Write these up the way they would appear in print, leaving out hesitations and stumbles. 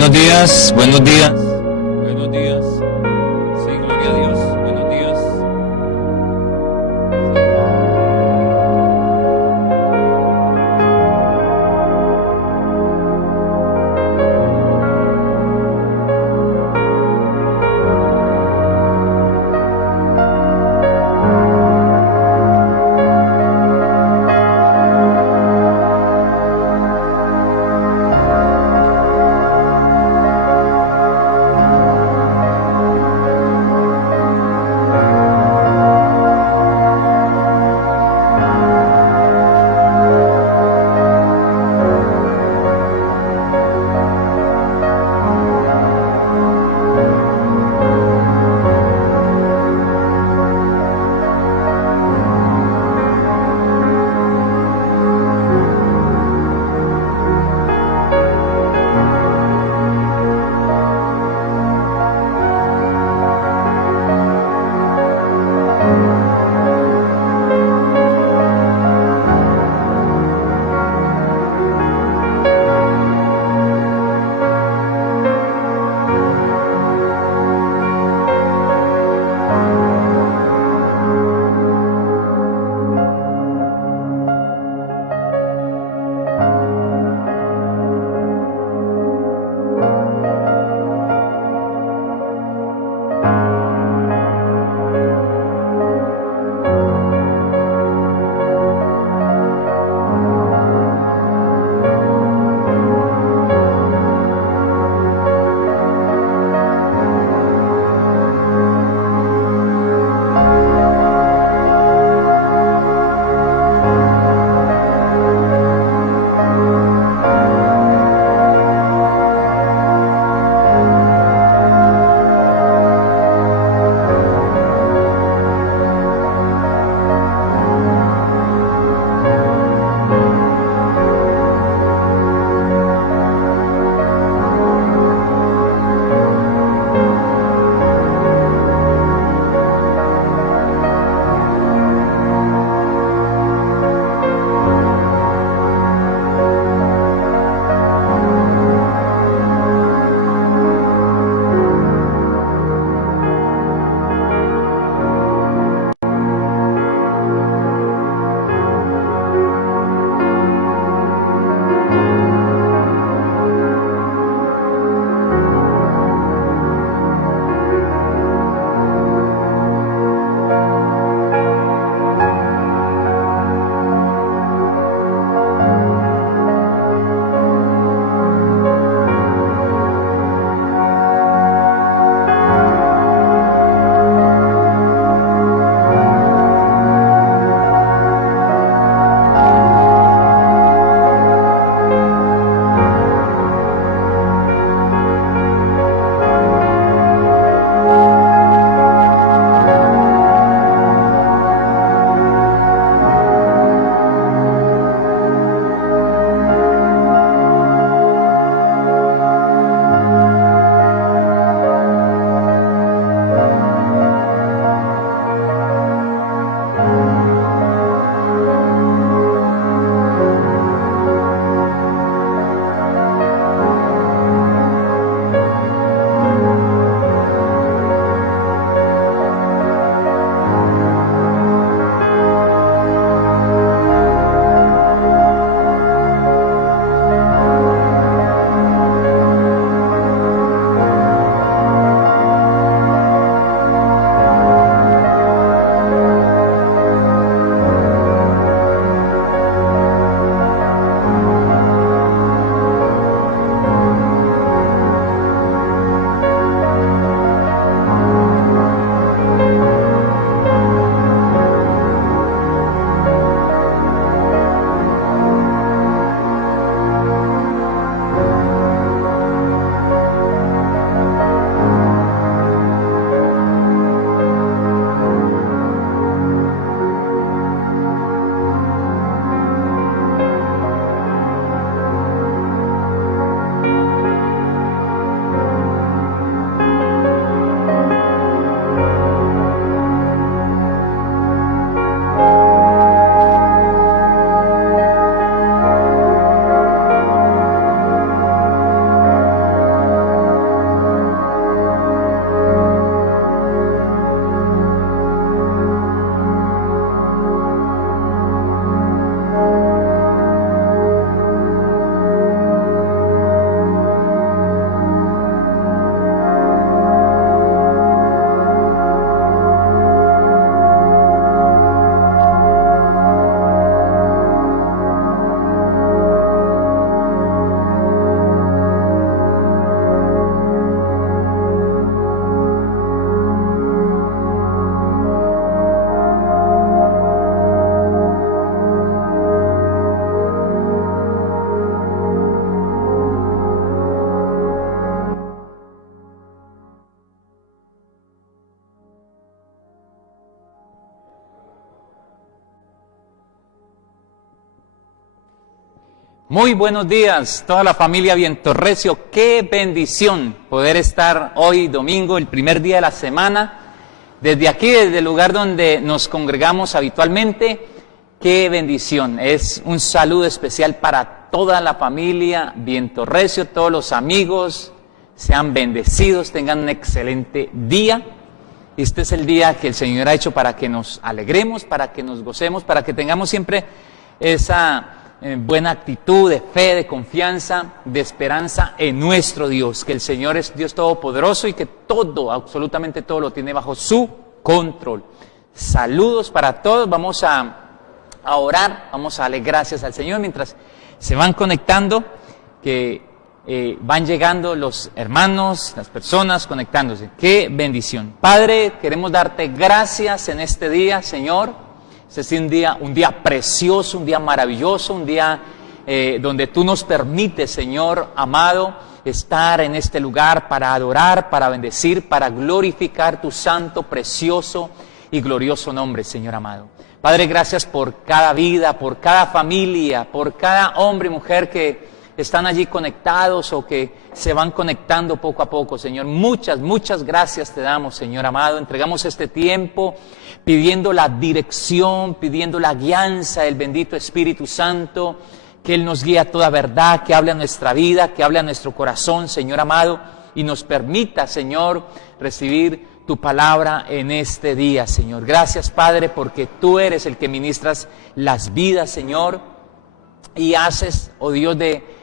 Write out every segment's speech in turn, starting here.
Buenos días, buenos días. Buenos días. Sí, gloria a Dios. Buenos días. Muy buenos días, toda la familia Viento Recio. Qué bendición poder estar hoy domingo, el primer día de la semana, desde aquí, desde el lugar donde nos congregamos habitualmente. Qué bendición. Es un saludo especial para toda la familia Viento Recio, todos los amigos. Sean bendecidos, tengan un excelente día. Este es el día que el Señor ha hecho para que nos alegremos, para que nos gocemos, para que tengamos siempre esa buena actitud de fe, de confianza, de esperanza en nuestro Dios, que el Señor es Dios Todopoderoso y que todo, absolutamente todo lo tiene bajo su control. Saludos para todos, vamos a orar, vamos a darle gracias al Señor mientras se van conectando, que van llegando los hermanos, las personas conectándose. ¡Qué bendición! Padre, queremos darte gracias en este día, Señor. Este es un día precioso, un día maravilloso, un día donde tú nos permites, Señor amado, estar en este lugar para adorar, para bendecir, para glorificar tu santo, precioso y glorioso nombre, Señor amado. Padre, gracias por cada vida, por cada familia, por cada hombre y mujer que están allí conectados o que se van conectando poco a poco, Señor. Muchas gracias te damos, Señor amado. Entregamos este tiempo pidiendo la dirección, pidiendo la guianza del bendito Espíritu Santo, que Él nos guíe a toda verdad, que hable a nuestra vida, que hable a nuestro corazón, Señor amado, y nos permita, Señor, recibir tu palabra en este día, Señor. Gracias, Padre, porque tú eres el que ministras las vidas, Señor, y haces, oh Dios, de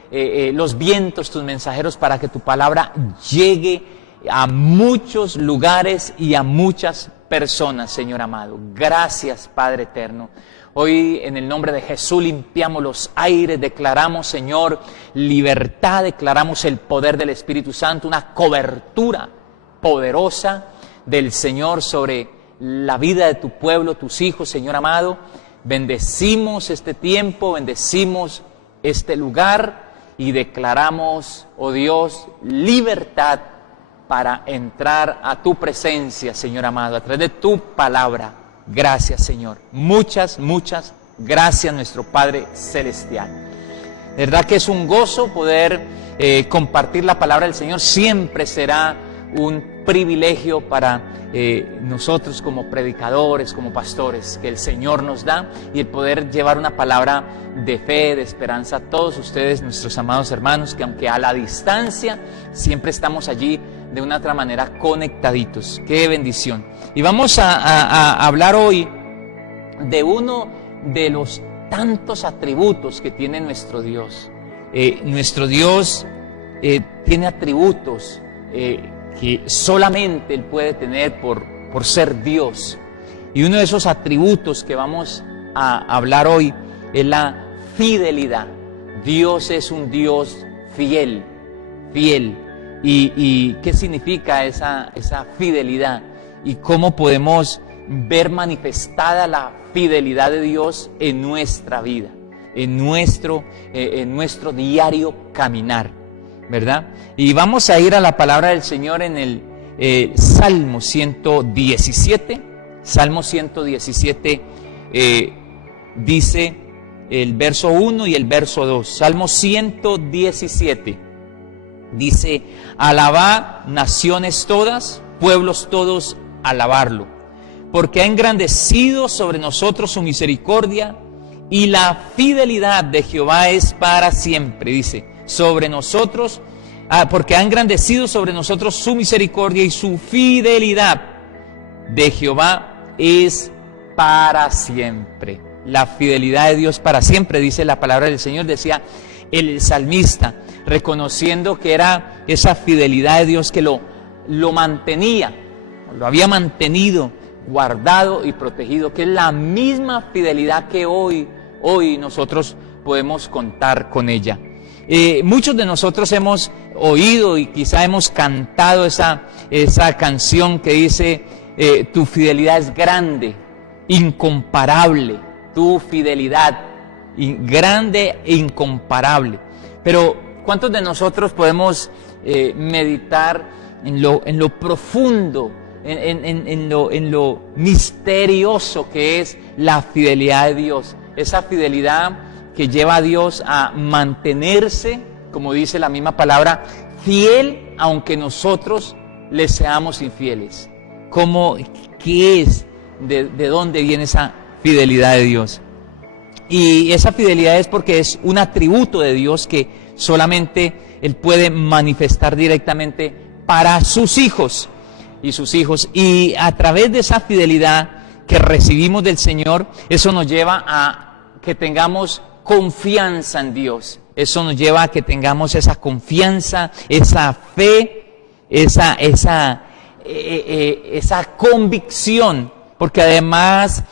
los vientos, tus mensajeros, para que tu palabra llegue a muchos lugares y a muchas personas, Señor amado. Gracias, Padre eterno. Hoy, en el nombre de Jesús, limpiamos los aires, declaramos, Señor, libertad, declaramos el poder del Espíritu Santo, una cobertura poderosa del Señor sobre la vida de tu pueblo, tus hijos, Señor amado. Bendecimos este tiempo, bendecimos este lugar y declaramos, oh Dios, libertad para entrar a tu presencia, Señor amado, a través de tu palabra. Gracias, Señor. Muchas gracias, nuestro Padre Celestial. De verdad que es un gozo poder compartir la palabra del Señor. Siempre será un privilegio para nosotros como predicadores, como pastores, que el Señor nos da, y el poder llevar una palabra de fe, de esperanza a todos ustedes, nuestros amados hermanos, que aunque a la distancia, siempre estamos allí de una otra manera conectaditos. ¡Qué bendición! Y vamos a hablar hoy de uno de los tantos atributos que tiene nuestro Dios. Nuestro Dios tiene atributos que solamente Él puede tener por ser Dios. Y uno de esos atributos que vamos a hablar hoy es la fidelidad. Dios es un Dios fiel. ¿Y qué significa esa fidelidad? ¿Y cómo podemos ver manifestada la fidelidad de Dios en nuestra vida, en nuestro diario caminar, ¿verdad? Y vamos a ir a la palabra del Señor en el Salmo 117. Salmo 117 dice el verso 1 y el verso 2. Salmo 117 dice: alabad naciones todas, pueblos todos, alabarlo, porque ha engrandecido sobre nosotros su misericordia, y la fidelidad de Jehová es para siempre. Dice, sobre nosotros, porque ha engrandecido sobre nosotros su misericordia, y su fidelidad de Jehová es para siempre. La fidelidad de Dios para siempre, dice la palabra del Señor. Decía el salmista, reconociendo que era esa fidelidad de Dios que lo mantenía, lo había mantenido, guardado y protegido, que es la misma fidelidad que hoy nosotros podemos contar con ella. Muchos de nosotros hemos oído y quizá hemos cantado esa canción que dice, tu fidelidad es grande, incomparable, tu fidelidad grande e incomparable. Pero ¿cuántos de nosotros podemos meditar en lo profundo, en lo misterioso que es la fidelidad de Dios? Esa fidelidad que lleva a Dios a mantenerse, como dice la misma palabra, fiel aunque nosotros le seamos infieles. ¿Qué es? ¿De dónde viene esa fidelidad de Dios? Y esa fidelidad es porque es un atributo de Dios que solamente Él puede manifestar directamente para sus hijos y sus hijos. Y a través de esa fidelidad que recibimos del Señor, eso nos lleva a que tengamos confianza en Dios. Eso nos lleva a que tengamos esa confianza, esa fe, esa convicción, porque además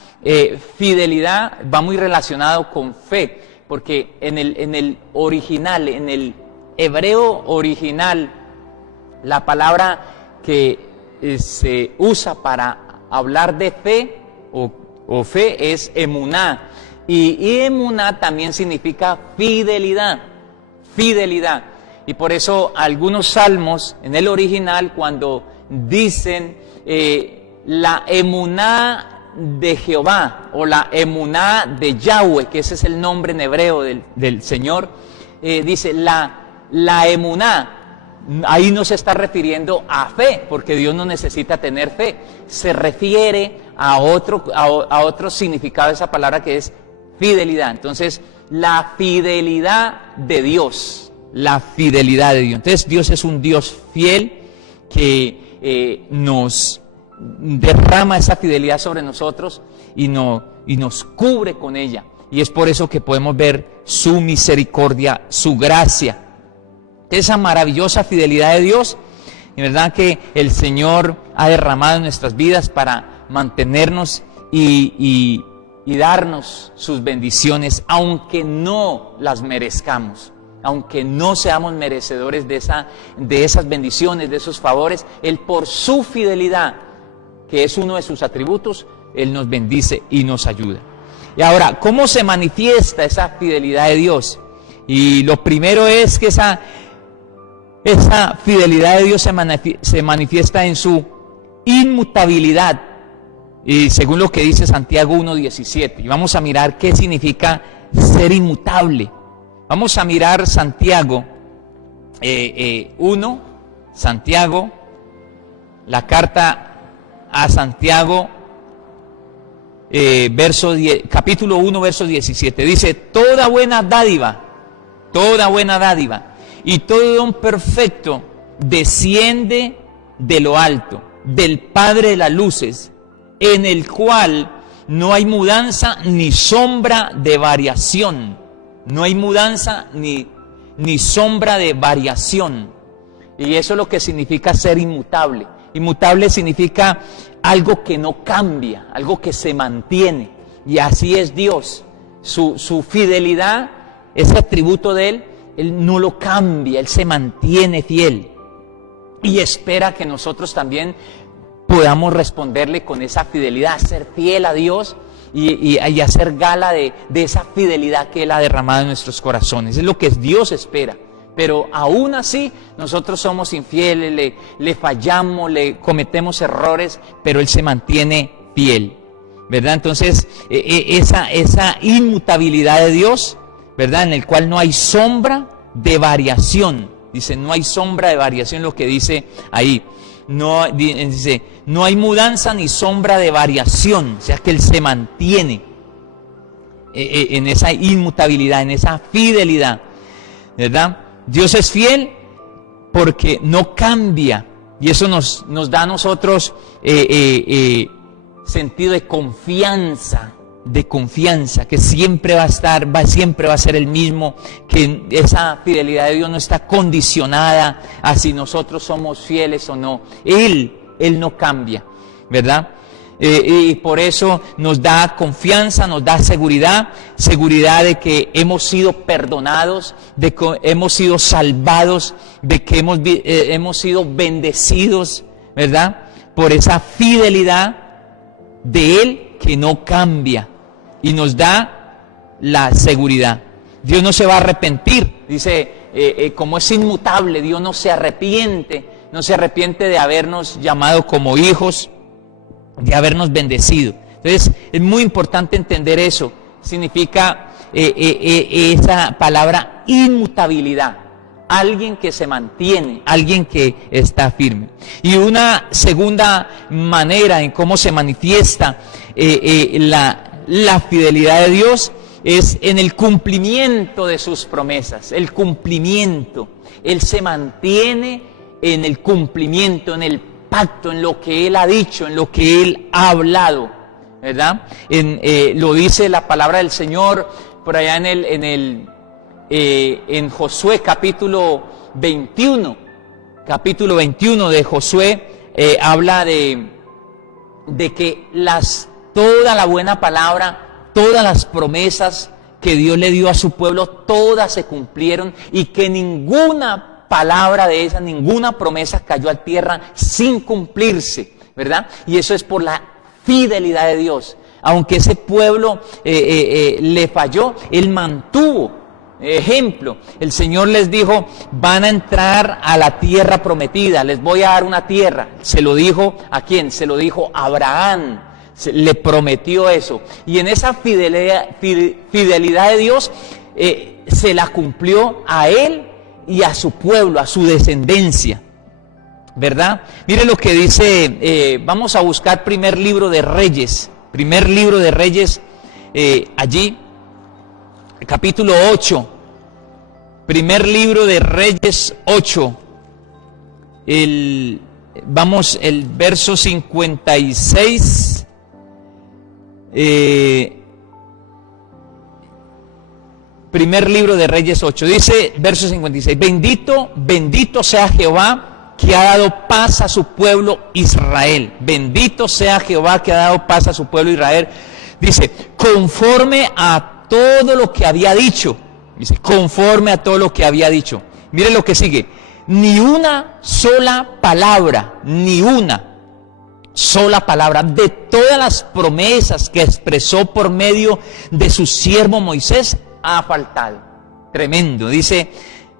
fidelidad va muy relacionado con fe, porque en el original, en el hebreo original, la palabra que se usa para hablar de fe o fe es emuná, y emuná también significa fidelidad, y por eso algunos salmos en el original, cuando dicen la emuná de Jehová o la emuná de Yahweh, que ese es el nombre en hebreo del Señor, dice la emuná, ahí no se está refiriendo a fe, porque Dios no necesita tener fe, se refiere a otro significado de esa palabra, que es fidelidad. Entonces, la fidelidad de Dios, entonces Dios es un Dios fiel que nos derrama esa fidelidad sobre nosotros y nos cubre con ella, y es por eso que podemos ver su misericordia, su gracia, esa maravillosa fidelidad de Dios, y verdad que el Señor ha derramado en nuestras vidas para mantenernos y darnos sus bendiciones, aunque no las merezcamos, aunque no seamos merecedores de esas bendiciones, de esos favores. Él, por su fidelidad, que es uno de sus atributos, Él nos bendice y nos ayuda. Y ahora, ¿cómo se manifiesta esa fidelidad de Dios? Y lo primero es que esa fidelidad de Dios se manifiesta en su inmutabilidad, y según lo que dice Santiago 1:17. Y vamos a mirar qué significa ser inmutable. Vamos a mirar Santiago 1, Santiago, la carta a Santiago, capítulo 1, verso 17. Dice: toda buena dádiva y todo don perfecto desciende de lo alto, del Padre de las luces, en el cual no hay mudanza ni sombra de variación. No hay mudanza ni sombra de variación. Y eso es lo que significa ser inmutable. Inmutable significa algo que no cambia, algo que se mantiene. Y así es Dios. Su fidelidad, ese atributo de Él no lo cambia, Él se mantiene fiel. Y espera que nosotros también podamos responderle con esa fidelidad, ser fiel a Dios y hacer gala de esa fidelidad que Él ha derramado en nuestros corazones. Es lo que Dios espera. Pero aún así, nosotros somos infieles, le fallamos, le cometemos errores, pero Él se mantiene fiel, ¿verdad? Entonces, esa inmutabilidad de Dios, ¿verdad? En el cual no hay sombra de variación. Dice, no hay sombra de variación, lo que dice ahí. Dice, no hay mudanza ni sombra de variación, o sea que Él se mantiene en esa inmutabilidad, en esa fidelidad, ¿verdad? Dios es fiel porque no cambia, y eso nos da a nosotros sentido de confianza, que siempre va a estar, siempre va a ser el mismo, que esa fidelidad de Dios no está condicionada a si nosotros somos fieles o no. Él no cambia, ¿verdad? Y por eso nos da confianza, nos da seguridad de que hemos sido perdonados, de que hemos sido salvados, de que hemos sido bendecidos, ¿verdad? Por esa fidelidad de Él que no cambia, y nos da la seguridad. Dios no se va a arrepentir, dice, como es inmutable, Dios no se arrepiente de habernos llamado como hijos, de habernos bendecido. Entonces es muy importante entender eso. significa esa palabra inmutabilidad. Alguien que se mantiene, alguien que está firme. Y una segunda manera en cómo se manifiesta la fidelidad de Dios es en el cumplimiento de sus promesas, el cumplimiento. Él se mantiene en el cumplimiento, en el pacto, en lo que Él ha dicho, en lo que Él ha hablado, ¿verdad? Lo dice la palabra del Señor por allá en Josué capítulo 21. Capítulo 21 de Josué habla de que toda la buena palabra, todas las promesas que Dios le dio a su pueblo, todas se cumplieron y que ninguna palabra de esas, ninguna promesa cayó a tierra sin cumplirse, ¿verdad? Y eso es por la fidelidad de Dios. Aunque ese pueblo le falló, Él mantuvo. Ejemplo, el Señor les dijo, van a entrar a la tierra prometida, les voy a dar una tierra. Se lo dijo ¿a quién? Se lo dijo a Abraham. Le prometió eso. Y en esa fidelidad de Dios se la cumplió a él y a su pueblo, a su descendencia, ¿verdad? Mire lo que dice, vamos a buscar primer libro de Reyes, allí, capítulo 8, primer libro de Reyes 8, el verso 56. Primer libro de Reyes 8, dice, verso 56, bendito sea Jehová que ha dado paz a su pueblo Israel. Bendito sea Jehová que ha dado paz a su pueblo Israel. Dice, conforme a todo lo que había dicho. Dice, conforme a todo lo que había dicho. Mire lo que sigue. Ni una sola palabra de todas las promesas que expresó por medio de su siervo Moisés ha faltado. Tremendo. Dice,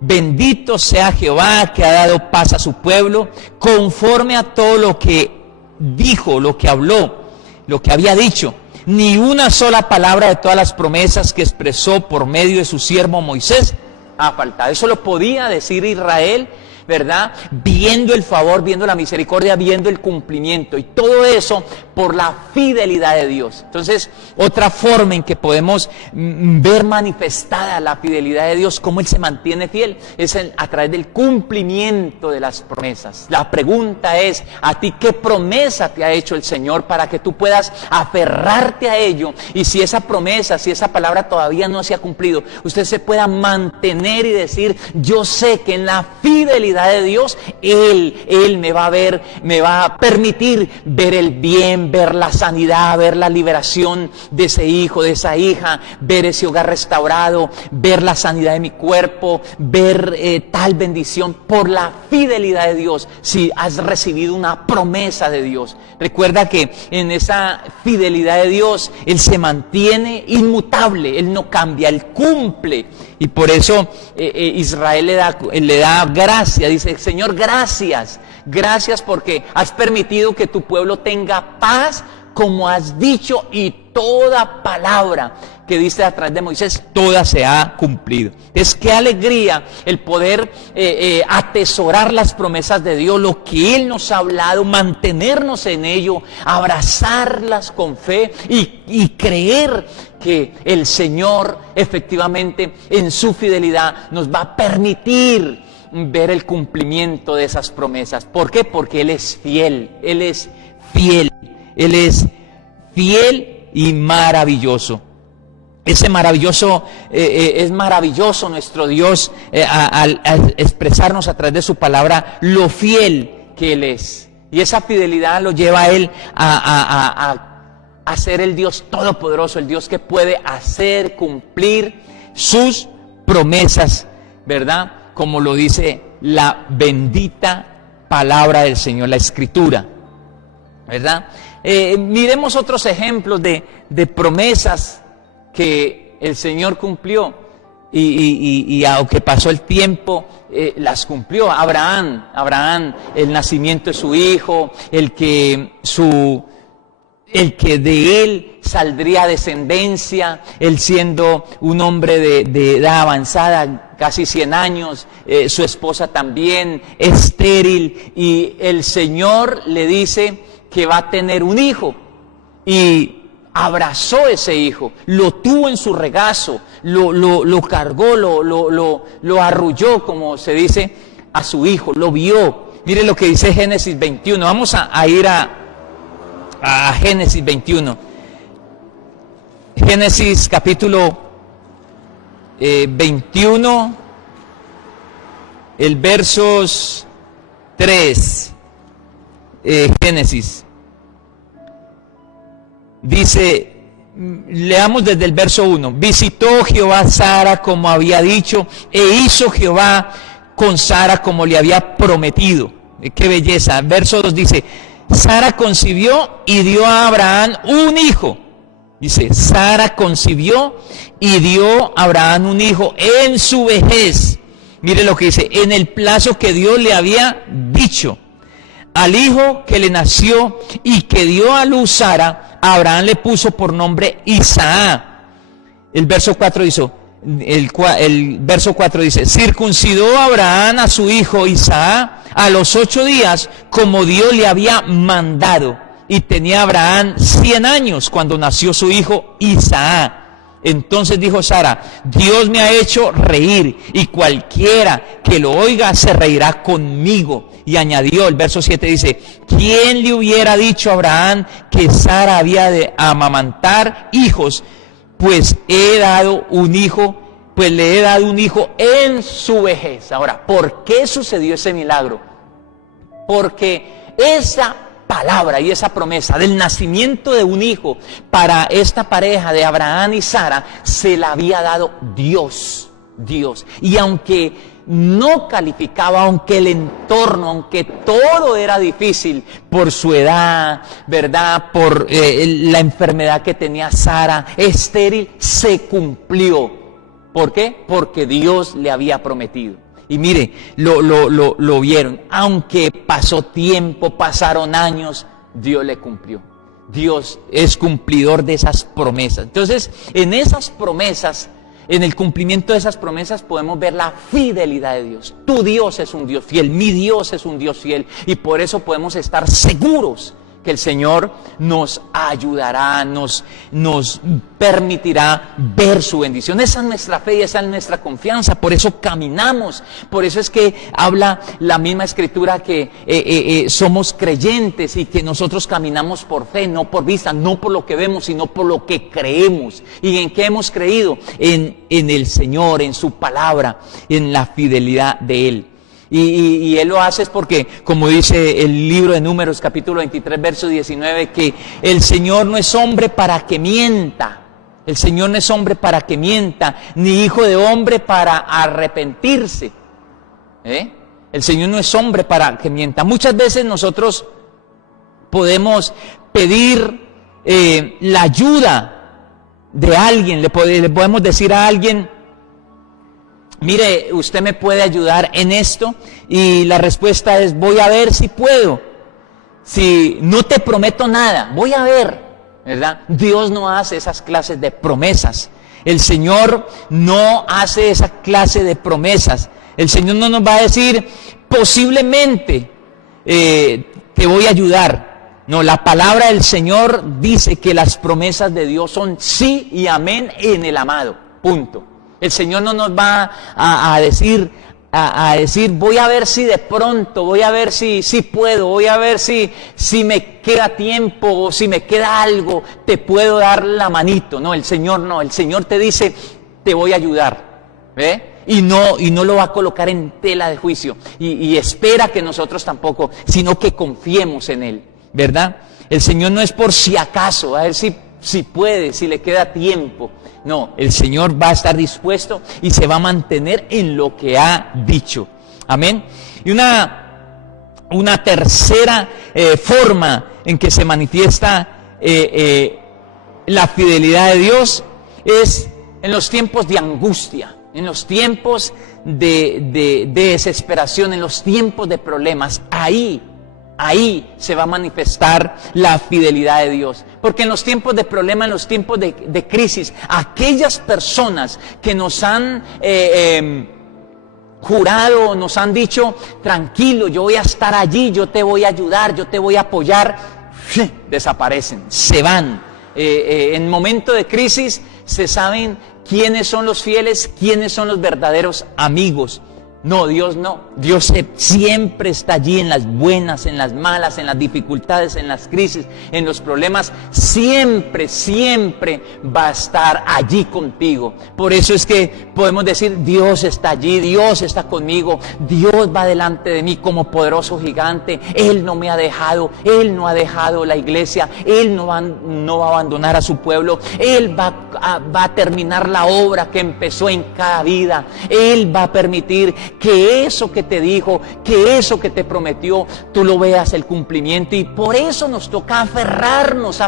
bendito sea Jehová que ha dado paz a su pueblo, conforme a todo lo que dijo, lo que habló, lo que había dicho. Ni una sola palabra de todas las promesas que expresó por medio de su siervo Moisés ha faltado. Eso lo podía decir Israel, ¿verdad? Viendo el favor, viendo la misericordia, viendo el cumplimiento. Y todo eso por la fidelidad de Dios. Entonces, otra forma en que podemos ver manifestada la fidelidad de Dios, cómo Él se mantiene fiel, es a través del cumplimiento de las promesas. La pregunta es, ¿a ti qué promesa te ha hecho el Señor para que tú puedas aferrarte a ello? Y si esa promesa, si esa palabra todavía no se ha cumplido, usted se pueda mantener y decir, yo sé que en la fidelidad de Dios, Él me va a permitir ver el bien, ver la sanidad, ver la liberación de ese hijo, de esa hija, ver ese hogar restaurado, ver la sanidad de mi cuerpo, ver tal bendición por la fidelidad de Dios. Si has recibido una promesa de Dios, recuerda que en esa fidelidad de Dios, Él se mantiene inmutable, Él no cambia, Él cumple. Y por eso Israel le da gracia, dice, Señor, gracias porque has permitido que tu pueblo tenga paz, como has dicho, y toda palabra que diste a través de Moisés, toda se ha cumplido. Es qué alegría el poder atesorar las promesas de Dios, lo que Él nos ha hablado, mantenernos en ello, abrazarlas con fe y creer que el Señor efectivamente en su fidelidad nos va a permitir ver el cumplimiento de esas promesas. ¿Por qué? Porque Él es fiel, Él es fiel, Él es fiel y maravilloso. Es maravilloso nuestro Dios al expresarnos a través de su palabra lo fiel que Él es. Y esa fidelidad lo lleva a Él a ser el Dios todopoderoso, el Dios que puede hacer cumplir sus promesas, ¿verdad? Como lo dice la bendita palabra del Señor, la Escritura, ¿verdad? Miremos otros ejemplos de promesas que el Señor cumplió y aunque pasó el tiempo, las cumplió. Abraham, el nacimiento de su hijo, el que el que de él saldría descendencia, él siendo un hombre de edad avanzada, casi 100 años, su esposa también estéril, y el Señor le dice que va a tener un hijo, y abrazó ese hijo, lo tuvo en su regazo, lo cargó, lo arrulló, como se dice, a su hijo, lo vio. Mire lo que dice Génesis 21, vamos a ir a Génesis 21. Génesis capítulo 21, el versos 3. Génesis. Dice, leamos desde el verso 1. Visitó Jehová a Sara como había dicho, e hizo Jehová con Sara como le había prometido. Qué belleza. Verso 2 dice, Sara concibió y dio a Abraham un hijo. Dice, Sara concibió y dio a Abraham un hijo en su vejez. Mire lo que dice, en el plazo que Dios le había dicho. Al hijo que le nació y que dio a luz Sara, Abraham le puso por nombre Isaac. El verso 4 dice, el verso 4 dice, circuncidó Abraham a su hijo Isaac a los 8 días, como Dios le había mandado. Y tenía Abraham 100 años cuando nació su hijo Isaac. Entonces dijo Sara, Dios me ha hecho reír, y cualquiera que lo oiga se reirá conmigo. Y añadió, el verso 7 dice, ¿quién le hubiera dicho a Abraham que Sara había de amamantar hijos? Pues le he dado un hijo en su vejez. Ahora, ¿por qué sucedió ese milagro? Porque esa palabra y esa promesa del nacimiento de un hijo para esta pareja de Abraham y Sara se la había dado Dios. Y aunque no calificaba, aunque el entorno, aunque todo era difícil por su edad, ¿verdad? Por la enfermedad que tenía Sara, estéril, se cumplió. ¿Por qué? Porque Dios le había prometido. Y mire, lo vieron. Aunque pasó tiempo, pasaron años, Dios le cumplió. Dios es cumplidor de esas promesas. Entonces, en esas promesas, en el cumplimiento de esas promesas podemos ver la fidelidad de Dios. Tu Dios es un Dios fiel, mi Dios es un Dios fiel, y por eso podemos estar seguros que el Señor nos ayudará, nos permitirá ver su bendición. Esa es nuestra fe y esa es nuestra confianza, por eso caminamos, por eso es que habla la misma Escritura que somos creyentes y que nosotros caminamos por fe, no por vista, no por lo que vemos, sino por lo que creemos. ¿Y en qué hemos creído? En el Señor, en su palabra, en la fidelidad de Él. Y Él lo hace es porque, como dice el libro de Números, capítulo 23, verso 19, que el Señor no es hombre para que mienta. El Señor no es hombre para que mienta, ni hijo de hombre para arrepentirse. El Señor no es hombre para que mienta. Muchas veces nosotros podemos pedir la ayuda de alguien, le podemos decir a alguien, mire, usted me puede ayudar en esto, y la respuesta es, voy a ver si puedo. Si no te prometo nada, voy a ver, ¿verdad? Dios no hace esas clases de promesas. El Señor no hace esa clase de promesas. El Señor no nos va a decir, posiblemente te voy a ayudar. No, la palabra del Señor dice que las promesas de Dios son sí y amén en el amado. Punto. El Señor no nos va a decir, voy a ver si de pronto, voy a ver si puedo, voy a ver si me queda tiempo o si me queda algo, te puedo dar la manito. No, el Señor no, el Señor te dice, te voy a ayudar. Y no lo va a colocar en tela de juicio. Y espera que nosotros tampoco, sino que confiemos en Él, ¿verdad? El Señor no es por si acaso, a ver si puede, si le queda tiempo. No, el Señor va a estar dispuesto y se va a mantener en lo que ha dicho. Amén. Y una tercera forma en que se manifiesta la fidelidad de Dios es en los tiempos de angustia, en los tiempos de desesperación, en los tiempos de problemas. Ahí ahí se va a manifestar la fidelidad de Dios. Porque en los tiempos de problema, en los tiempos de crisis, aquellas personas que nos han jurado, nos han dicho, tranquilo, yo voy a estar allí, yo te voy a ayudar, yo te voy a apoyar, desaparecen, se van. En momento de crisis se saben quiénes son los fieles, quiénes son los verdaderos amigos. No, Dios no. Dios siempre está allí en las buenas, en las malas, en las dificultades, en las crisis, en los problemas. Siempre, siempre va a estar allí contigo. Por eso es que podemos decir, Dios está allí, Dios está conmigo, Dios va delante de mí como poderoso gigante. Él no me ha dejado, Él no ha dejado la iglesia, Él no va a abandonar a su pueblo. Él va a terminar la obra que empezó en cada vida. Él va a permitir que eso que te dijo, que eso que te prometió, tú lo veas el cumplimiento. Y por eso nos toca aferrarnos,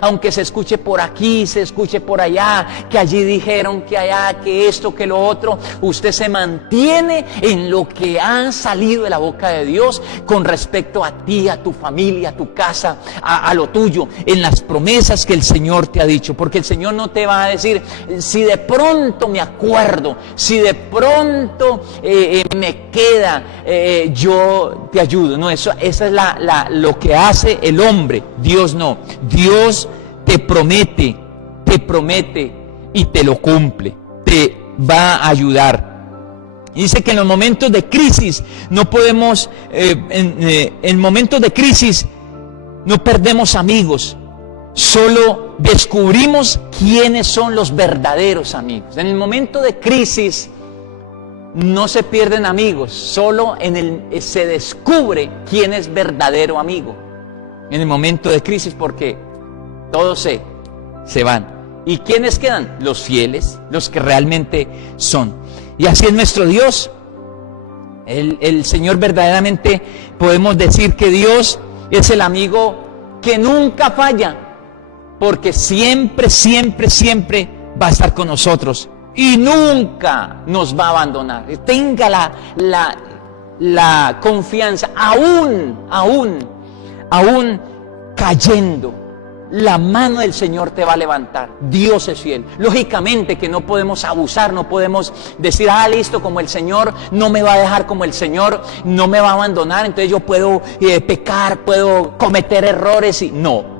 aunque se escuche por aquí, se escuche por allá, que allí dijeron, que allá, que esto, que lo otro. Usted se mantiene en lo que ha salido de la boca de Dios con respecto a ti, a tu familia, a tu casa, a lo tuyo, en las promesas que el Señor te ha dicho. Porque el Señor no te va a decir, si de pronto me acuerdo, si de pronto me queda, yo te ayudo. No, esa es lo que hace el hombre. Dios no. Dios te promete y te lo cumple. Te va a ayudar. Dice que en los momentos de crisis no podemos, en momentos de crisis no perdemos amigos. Solo descubrimos quiénes son los verdaderos amigos. En el momento de crisis no se pierden amigos, solo se descubre quién es verdadero amigo. En el momento de crisis, porque todos se van. ¿Y quiénes quedan? Los fieles, los que realmente son. Y así es nuestro Dios. El Señor verdaderamente podemos decir que Dios es el amigo que nunca falla, porque siempre, siempre, siempre va a estar con nosotros. Y nunca nos va a abandonar. Tenga la confianza, aún cayendo, la mano del Señor te va a levantar. Dios es fiel. Lógicamente que no podemos abusar, no podemos decir, listo, como el Señor no me va a dejar, como el Señor no me va a abandonar, entonces yo puedo pecar, puedo cometer errores y no.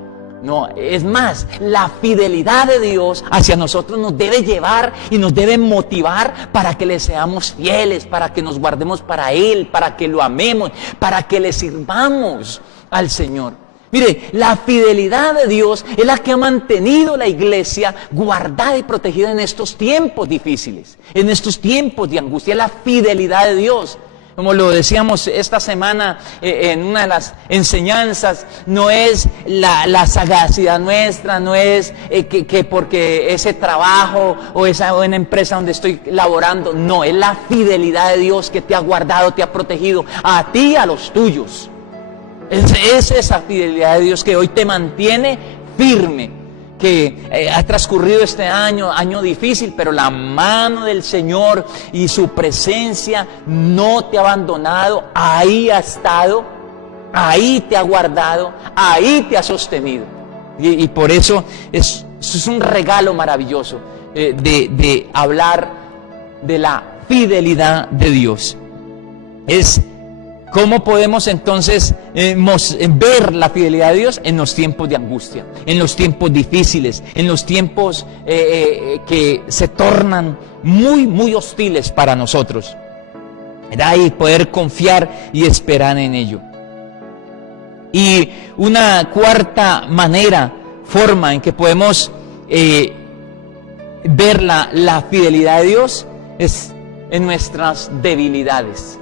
No, es más, la fidelidad de Dios hacia nosotros nos debe llevar y nos debe motivar para que le seamos fieles, para que nos guardemos para Él, para que lo amemos, para que le sirvamos al Señor. Mire, la fidelidad de Dios es la que ha mantenido la iglesia guardada y protegida en estos tiempos difíciles, en estos tiempos de angustia. La fidelidad de Dios. Como lo decíamos esta semana en una de las enseñanzas, no es la sagacidad nuestra, no es que porque ese trabajo o esa buena empresa donde estoy laborando, no, es la fidelidad de Dios que te ha guardado, te ha protegido, a ti y a los tuyos. Es esa fidelidad de Dios que hoy te mantiene firme. Que ha transcurrido este año difícil, pero la mano del Señor y su presencia no te ha abandonado, ahí ha estado, ahí te ha guardado, ahí te ha sostenido. Y por eso es un regalo maravilloso de hablar de la fidelidad de Dios. ¿Cómo podemos entonces ver la fidelidad de Dios? En los tiempos de angustia, en los tiempos difíciles, en los tiempos que se tornan muy, muy hostiles para nosotros. Y poder confiar y esperar en ello. Y una cuarta forma en que podemos ver la fidelidad de Dios es en nuestras debilidades.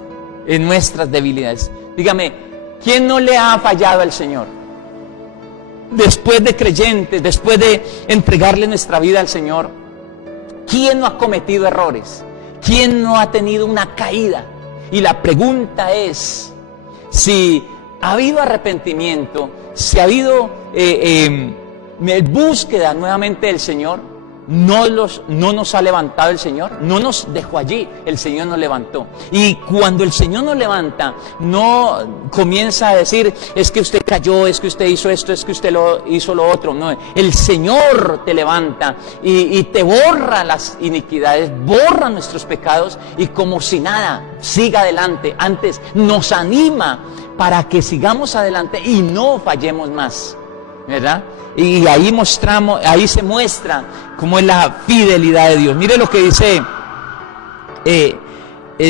En nuestras debilidades. Dígame, ¿quién no le ha fallado al Señor? Después de creyentes, después de entregarle nuestra vida al Señor, ¿quién no ha cometido errores? ¿Quién no ha tenido una caída? Y la pregunta es, si ha habido arrepentimiento, si ha habido búsqueda nuevamente del Señor, no nos ha levantado el Señor, no nos dejó allí, el Señor nos levantó. Y cuando el Señor nos levanta, no comienza a decir, es que usted cayó, es que usted hizo esto, es que usted hizo lo otro. No, el Señor te levanta y te borra las iniquidades, borra nuestros pecados y como si nada, siga adelante. Antes nos anima para que sigamos adelante y no fallemos más, ¿verdad? Y ahí se muestra cómo es la fidelidad de Dios. Mire lo que dice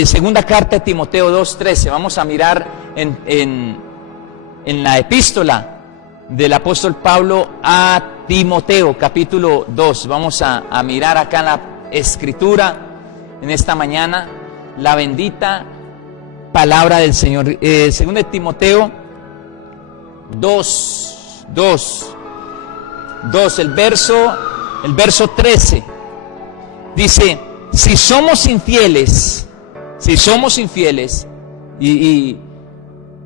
segunda carta de Timoteo 2:13. Vamos a mirar en la epístola del apóstol Pablo a Timoteo, capítulo 2. Vamos a mirar acá en la escritura en esta mañana la bendita palabra del Señor. Segunda de Timoteo 2, el verso 13, dice, si somos infieles, y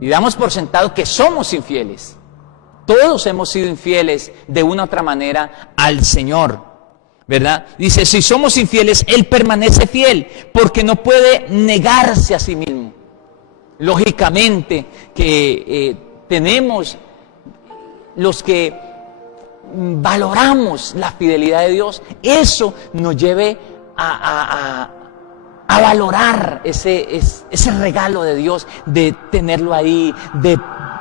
damos por sentado que somos infieles, todos hemos sido infieles de una u otra manera al Señor, ¿verdad? Dice, si somos infieles, Él permanece fiel, porque no puede negarse a sí mismo. Lógicamente que tenemos los que valoramos la fidelidad de Dios, eso nos lleve a valorar ese regalo de Dios, de tenerlo ahí, de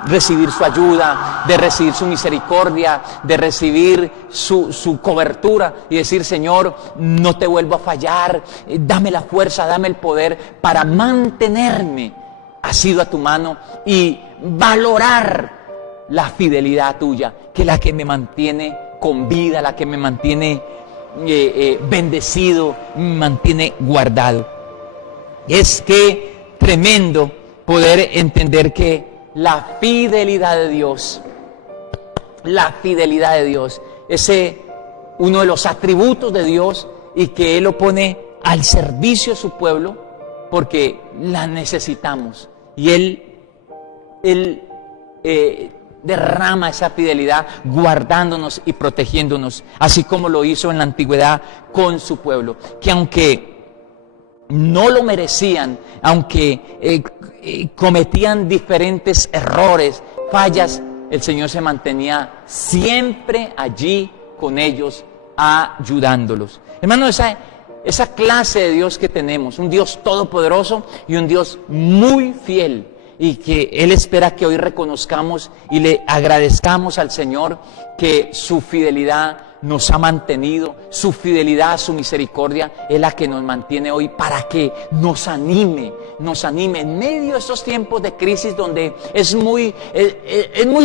recibir su ayuda, de recibir su misericordia, de recibir su cobertura y decir, Señor, no te vuelvo a fallar, dame la fuerza, dame el poder para mantenerme asido a tu mano y valorar la fidelidad tuya, que es la que me mantiene con vida, la que me mantiene bendecido, me mantiene guardado. Es que tremendo poder entender que la fidelidad de Dios, es uno de los atributos de Dios y que Él lo pone al servicio de su pueblo porque la necesitamos. Y Él derrama esa fidelidad guardándonos y protegiéndonos, así como lo hizo en la antigüedad con su pueblo, que aunque no lo merecían, aunque cometían diferentes errores, fallas, el Señor se mantenía siempre allí con ellos, ayudándolos. Hermano, esa clase de Dios que tenemos, un Dios todopoderoso y un Dios muy fiel, y que Él espera que hoy reconozcamos y le agradezcamos al Señor que su fidelidad nos ha mantenido, su fidelidad, su misericordia es la que nos mantiene hoy para que nos anime en medio de estos tiempos de crisis donde es muy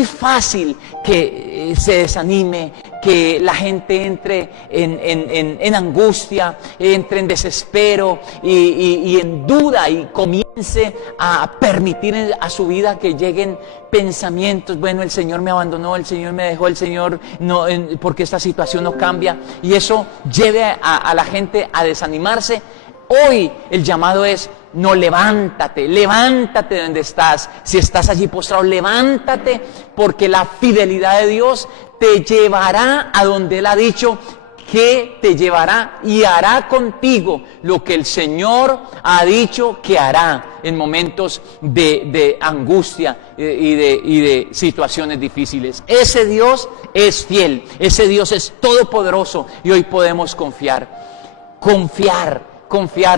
fácil que se desanime, que la gente entre en angustia, entre en desespero y en duda y comience a permitir a su vida que lleguen pensamientos, bueno, el Señor me abandonó, el Señor me dejó, el Señor no, porque esta situación no cambia, y eso lleve a la gente a desanimarse. Hoy el llamado es, no, levántate de donde estás. Si estás allí postrado, levántate, porque la fidelidad de Dios te llevará a donde Él ha dicho que te llevará y hará contigo lo que el Señor ha dicho que hará en momentos de angustia y de situaciones difíciles. Ese Dios es fiel, ese Dios es todopoderoso y hoy podemos confiar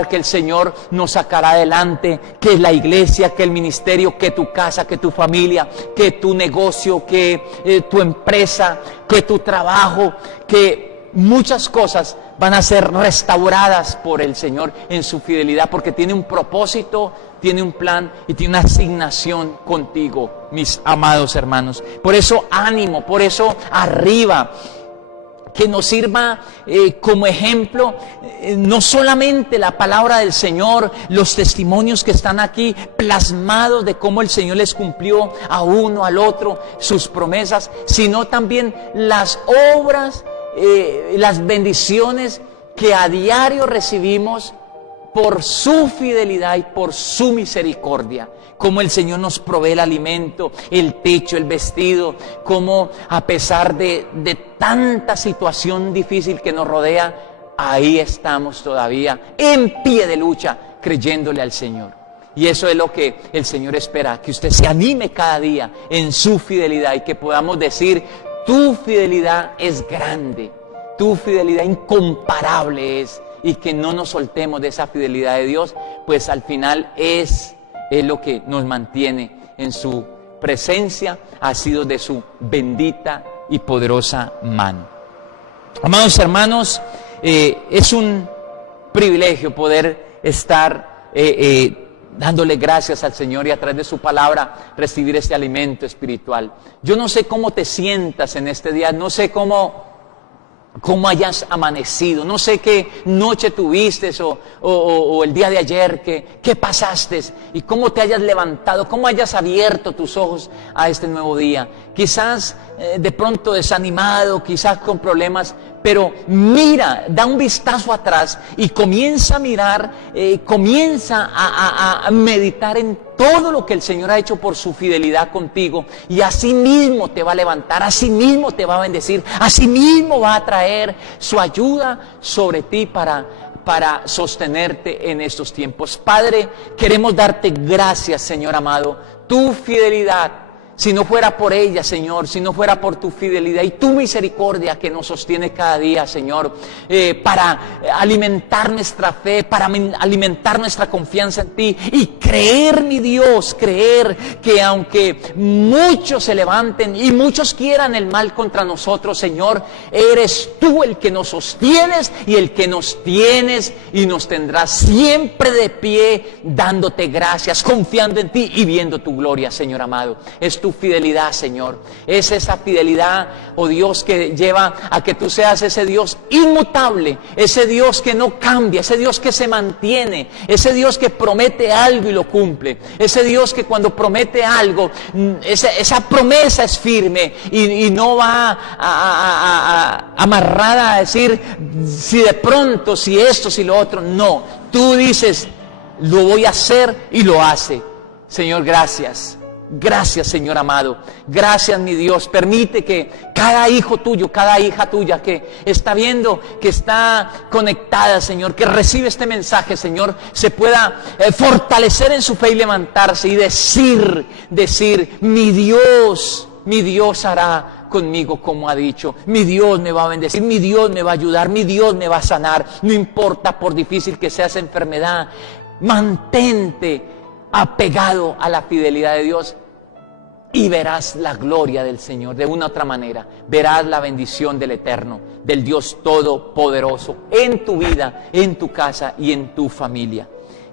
que el Señor nos sacará adelante, que la iglesia, que el ministerio, que tu casa, que tu familia, que tu negocio, que tu empresa, que tu trabajo, que muchas cosas van a ser restauradas por el Señor en su fidelidad, porque tiene un propósito, tiene un plan y tiene una asignación contigo, mis amados hermanos. Por eso ánimo, por eso arriba. Que nos sirva como ejemplo no solamente la palabra del Señor, los testimonios que están aquí plasmados de cómo el Señor les cumplió a uno, al otro, sus promesas, sino también las obras, las bendiciones que a diario recibimos por su fidelidad y por su misericordia. Cómo el Señor nos provee el alimento, el techo, el vestido. Cómo a pesar de tanta situación difícil que nos rodea, ahí estamos todavía en pie de lucha, creyéndole al Señor. Y eso es lo que el Señor espera, que usted se anime cada día en su fidelidad y que podamos decir: tu fidelidad es grande, tu fidelidad incomparable es, y que no nos soltemos de esa fidelidad de Dios, pues al final es lo que nos mantiene en su presencia, ha sido de su bendita y poderosa mano. Amados hermanos, es un privilegio poder estar dándole gracias al Señor y a través de su palabra recibir este alimento espiritual. Yo no sé cómo te sientas en este día, no sé cómo hayas amanecido, no sé qué noche tuviste o el día de ayer, qué pasaste y cómo te hayas levantado, cómo hayas abierto tus ojos a este nuevo día. Quizás de pronto desanimado, quizás con problemas, pero mira, da un vistazo atrás y comienza a mirar, comienza a meditar en todo lo que el Señor ha hecho por su fidelidad contigo, y así mismo te va a levantar, así mismo te va a bendecir, así mismo va a traer su ayuda sobre ti para sostenerte en estos tiempos. Padre, queremos darte gracias, Señor amado. Tu fidelidad, si no fuera por ella, Señor, si no fuera por tu fidelidad y tu misericordia que nos sostiene cada día, Señor, para alimentar nuestra fe, para alimentar nuestra confianza en ti y creer, mi Dios, creer que aunque muchos se levanten y muchos quieran el mal contra nosotros, Señor, eres tú el que nos sostienes y el que nos tienes y nos tendrás siempre de pie, dándote gracias, confiando en ti y viendo tu gloria, Señor amado. Es tu fidelidad, Señor. Es esa fidelidad, oh Dios, que lleva a que tú seas ese Dios inmutable, ese Dios que no cambia, ese Dios que se mantiene, ese Dios que promete algo y lo cumple, ese Dios que cuando promete algo, esa promesa es firme y no va amarrada a decir si de pronto, si esto, si lo otro. No, tú dices, lo voy a hacer y lo hace. Señor, gracias. Gracias, Señor amado. Gracias, mi Dios. Permite que cada hijo tuyo, cada hija tuya que está viendo, que está conectada, Señor, que recibe este mensaje, Señor, se pueda fortalecer en su fe y levantarse y decir, mi Dios hará conmigo como ha dicho. Mi Dios me va a bendecir, mi Dios me va a ayudar, mi Dios me va a sanar. No importa por difícil que sea esa enfermedad, mantente apegado a la fidelidad de Dios y verás la gloria del Señor de una u otra manera. Verás la bendición del Eterno, del Dios Todopoderoso en tu vida, en tu casa y en tu familia.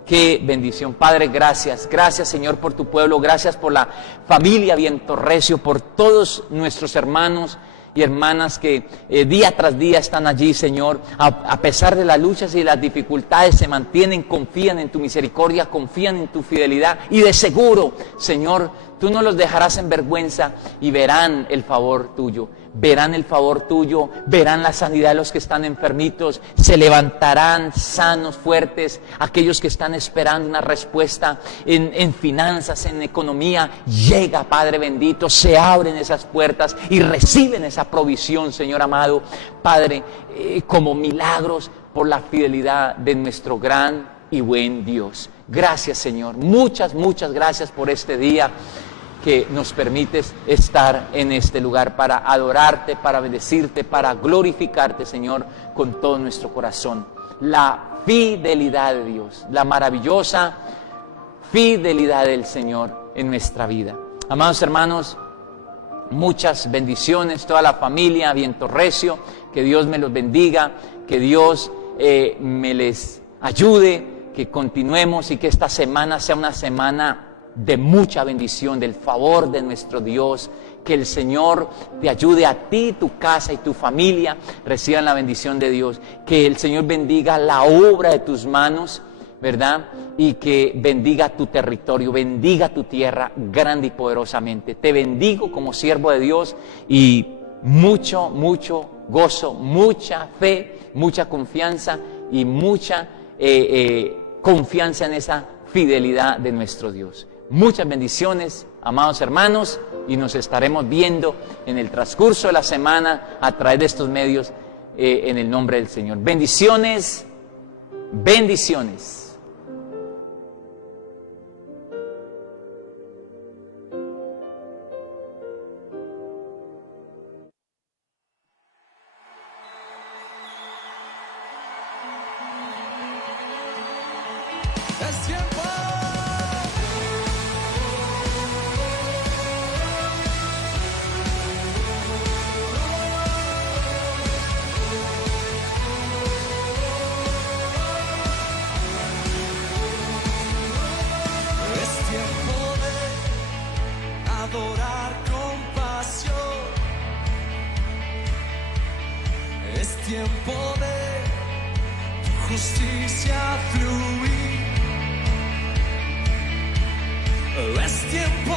Qué bendición. Padre, gracias. Gracias, Señor, por tu pueblo. Gracias por la familia Viento Recio, por todos nuestros hermanos y hermanas que día tras día están allí, Señor, a pesar de las luchas y las dificultades, se mantienen, confían en tu misericordia, confían en tu fidelidad y de seguro, Señor, tú no los dejarás en vergüenza y verán el favor tuyo. Verán el favor tuyo, verán la sanidad de los que están enfermitos, se levantarán sanos, fuertes, aquellos que están esperando una respuesta en finanzas, en economía. Llega, Padre bendito, se abren esas puertas y reciben esa provisión, Señor amado. Padre, como milagros por la fidelidad de nuestro gran y buen Dios. Gracias, Señor. Muchas gracias por este día que nos permites estar en este lugar para adorarte, para bendecirte, para glorificarte, Señor, con todo nuestro corazón. La fidelidad de Dios, la maravillosa fidelidad del Señor en nuestra vida. Amados hermanos, muchas bendiciones, toda la familia Viento Recio, que Dios me los bendiga, que Dios me les ayude, que continuemos y que esta semana sea una semana de mucha bendición, del favor de nuestro Dios. Que el Señor te ayude a ti, tu casa y tu familia reciban la bendición de Dios. Que el Señor bendiga la obra de tus manos, ¿verdad? Y que bendiga tu territorio, bendiga tu tierra grande y poderosamente. Te bendigo como siervo de Dios y mucho gozo, mucha fe, mucha confianza y mucha confianza en esa fidelidad de nuestro Dios. Muchas bendiciones, amados hermanos, y nos estaremos viendo en el transcurso de la semana a través de estos medios en el nombre del Señor. Bendiciones, bendiciones. Es tiempo. Es tiempo de adorar con pasión. Es tiempo de tu justicia fluir. Es tiempo